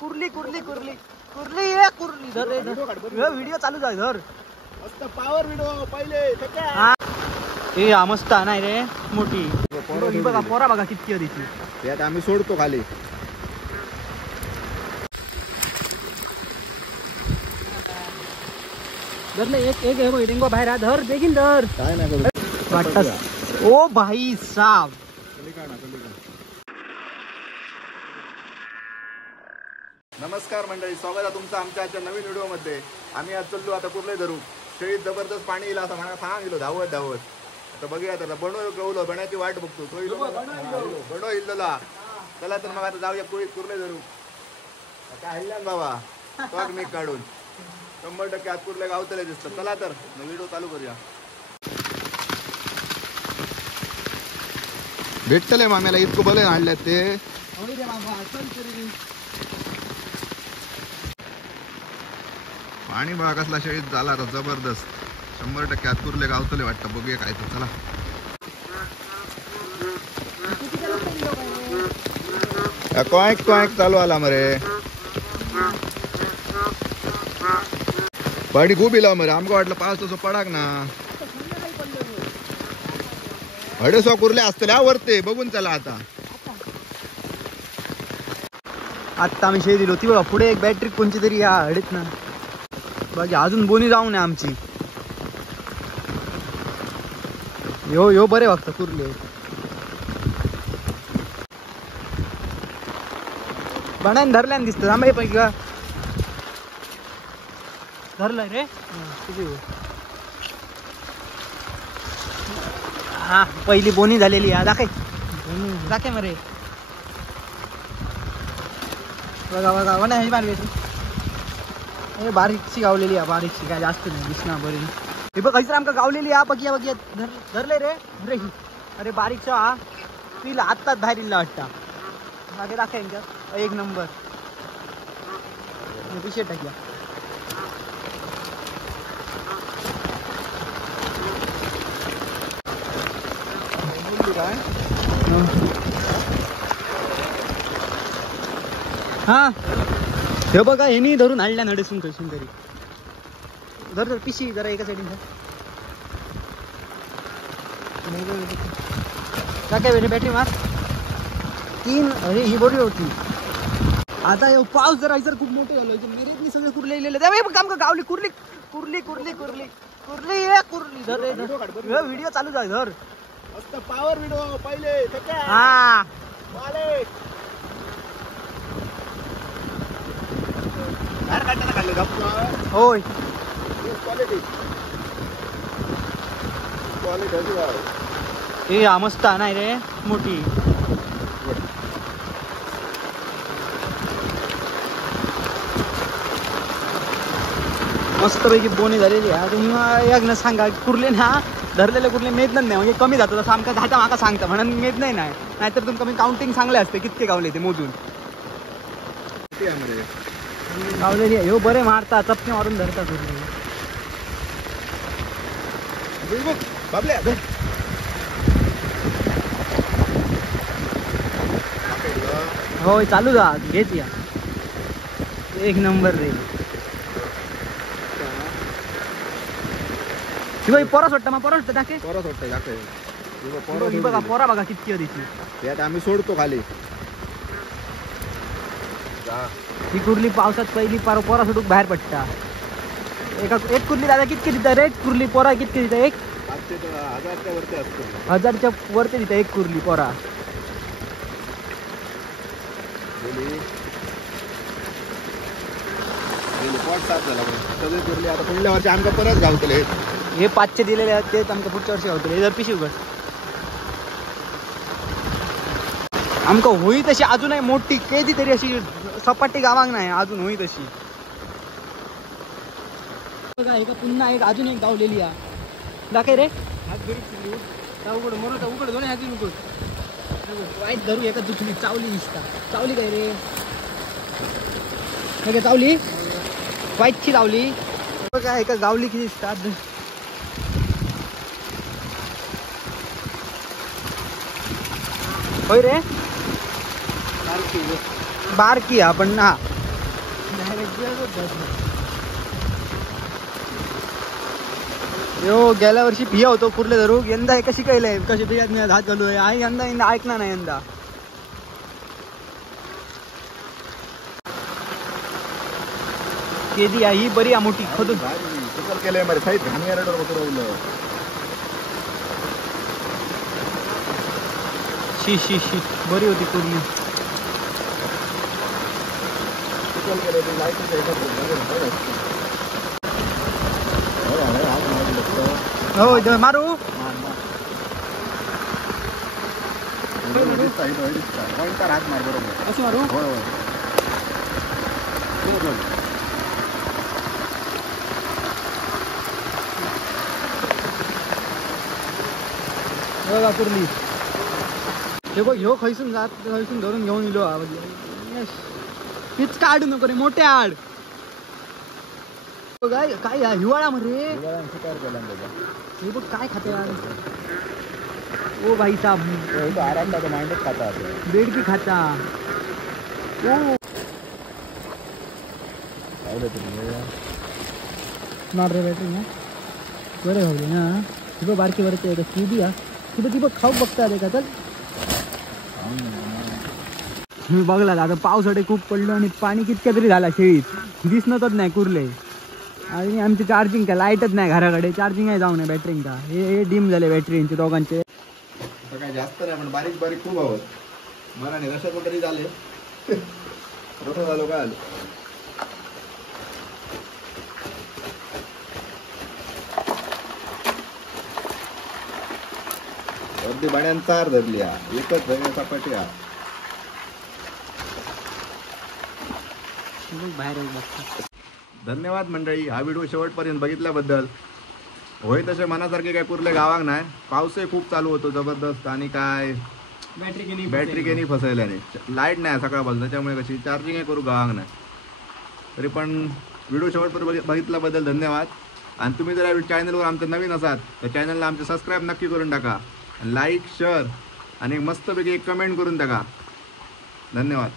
कुर्ली कुर्ली कुर्ली कुर्ली ये कुर्ली धर रे व्हिडिओ चालू आहे धर मस्त पावर व्हिडिओ पहिले ए मस्त नाही रे मोठी बघा पोरा बघा किती आहे तिची त्यात आम्ही सोडतो खाली धरले एक एक हे डेंगो बाहेर धर बेगीन धर काय नाही करू वाटस ओ भाई साहब नमस्कार मंडळी, स्वागत आहे तुमचं आमच्या आजच्या नवीन व्हिडिओ मध्ये. आम्ही आज चाललो आता कुर्ले धरू. शेळीत जबरदस्त पाणी येईल असं म्हणा सांगितलं धावत धावत. आता बघूया आता बनव गवलो बनायची वाट बघतो तो बनव इल्लोला. चला तर मग आता जाऊया कुर्ले धरू. काय हल्ल्यान बाबा टॉक मेक काढून 100% आज कुर्ले गावतले दिसतं. चला तर व्हिडिओ चालू करूया. भेटतले माम्याला इतकं बले आणल्यात ते पाणी बघा कसला शेळीत झाला तर जबरदस्त. 100% आज कुर्ले गावतले वाटतं. बघूया काय तर चला. कॉयक कॉयक चालू आला मरे पाणी खूप इला मरे. आमका वाटलं पाऊस तसं पडाक ना हडेसो कुर्ले असतले वरते बघून चला. आता आम्ही शेळी दिली होती बघा. पुढे एक बॅटरी कोणची तरी या हडीत ना बाकी अजून बोनी जाऊ नये आमची. यो यो बरे वागता कुर्ले बनायन धरल्यान दिसत. थांबे पैकी का धरलंय रे हा पहिली बोनी झालेली आहे. दाखय मरे बघा बघा वना ही बारीकशी गावलेली आहे. बारीकशी काय जास्त नाही दिसना बरी. हे बघ कैसर आमका गावलेली आहे. बघिया बघिया धरले रे अरे अरे बारीकशा हा तिला आत्ताच बाहेर इल्ला वाटता. मागे दाखय एक नंबर पिशे टाकूया. हा हे बघा हेनी धरून आणल्या नडेसून कसून तरी धर पिशी जरा एका साईडीन काय वेळे बॅटरी मार 3. अरे ही बरी होती. आता पाऊस जरा इतर खूप मोठे झालो. मेरेतनी सगळे कुर्लेले काम का गावली कुर्ली कुर्ली कुर्ली कुर्ली कुर्ली ये कुर्ली धर रे व्हिडिओ चालू आहे धर मस्त पावर व्हिडिओ पहिले हा बाहेर काढण्याला काढले होय क्वालिटी ए मस्त नाही रे मोठी मस्त पैकी बोनी झालेली आहे. तुम्ही एक न सांगा कुर्ले ना धरलेले कुर्ले मेद नाही म्हणजे कमी जातो तसं आमका जाता माका सांगता म्हणून मेद नाही नाहीतर तुमका मी काउंटिंग सांगले असते कितके गावले ते मोजून गावलेली आहे. हो बरे मारता चपने मारून धरता कुर्ले. होय चालू जा घेत या एक नंबर रे. पोरा सोडता मग पोरा सोडता टाके पोरा सोडते बघा पोरा बघा किती आहे तिची त्यात आम्ही सोडतो खाली. ही कुर्ली पावसात पहिली पोरा सोडूक बाहेर पडता. एक कुर्ली दादा कितके दिता रे कुर्ली पोरा कितके दिता? 1000च्या वरती असतो. 1000च्या वरती दिता एक कुर्ली पोरा. सगळे कुर्ली आता पुढल्या वर्षी आमका परत गावतले. हे 500 दिलेले आहेत तेच आमका पुढच्या वर्षी गावतले. हे जर पिशवी बस आमका होई तशी अजूनही मोठी केदी तरी अशी सपाटी गावांग नाही अजून होई तशी. बघा एका पुन्हा एक अजून एक गावलेली आहे. दाखय रे हात धरू उघड मरत उघड दोन्ही हाती उघड वाईट धरू एका दुसरी चावली दिसता. चावली काय रे काय चावली वाईटची चावली. बघा एका गावली किती दिसतात. होय रे बारकी आपण ना यो गेल्या वर्षी भिया होतो कुर्ले धरू यंदा हे कशी कैलंय कशी बियात नाही हात घालू आहे यंदा ऐकणार नाही यंदा केदी आहे ही बरी आहे मोठी खोदून केलंय मरे साईड घाणी एरडवर उतरवलं शी बरी होती कुर्ली हो मारू हात मार बरोबर कसं मारू बघा कुर्ली हे बघ ह्यो खैसून जात खैसून धरून घेऊन इलो पीच काढू नको रे मोठे आड काय काय हिवाळा मध्ये हे बघ काय खाते ओ भाई साहब आराम दादा माइंडच खाता बेड की खाता ओ मार रे बॅटरी ना बरं घावली ना ती बारकी वरती आहे ती बी ती बघ खाऊ बघता रे का चल मी बघला आता पावसाळे खूप पडलो आणि पाणी कितक्या तरी झाला शेळीत दिसणतच नाही कुर्ले आणि आमची चार्जिंग का लाईटच नाही घराकडे चार्जिंग आहे जाऊ नये बॅटरींग का हे डिम झाले बॅटरींचे दोघांचे काय जास्त नाही पण बारीक बारीक खूप आहोत मला नाही रशात वगैरे झाले कसं झालो काय आलं अर्धी बाण्यान चार धरली एकच सपाटी बाहेर धन्यवाद मंडळी हा व्हिडिओ शेवटपर्यंत बघितल्याबद्दल होय तसे मनासारखे काय कुर्ले गावाक नाही पाऊसही खूप चालू होतो जबरदस्त आणि काय बॅटरी केनी फसवल्याने लाईट नाही सकाळपासून त्याच्यामुळे कशी चार्जिंग करू गावाक नाही तरी पण व्हिडिओ शेवटपर्यंत बघितल्याबद्दल धन्यवाद आणि तुम्ही जर या चॅनलवर आमचं नवीन असाल तर चॅनलला आमचं सबस्क्राईब नक्की करून टाका लाईक शेअर आणि मस्तपैकी एक कमेंट करून टाका धन्यवाद.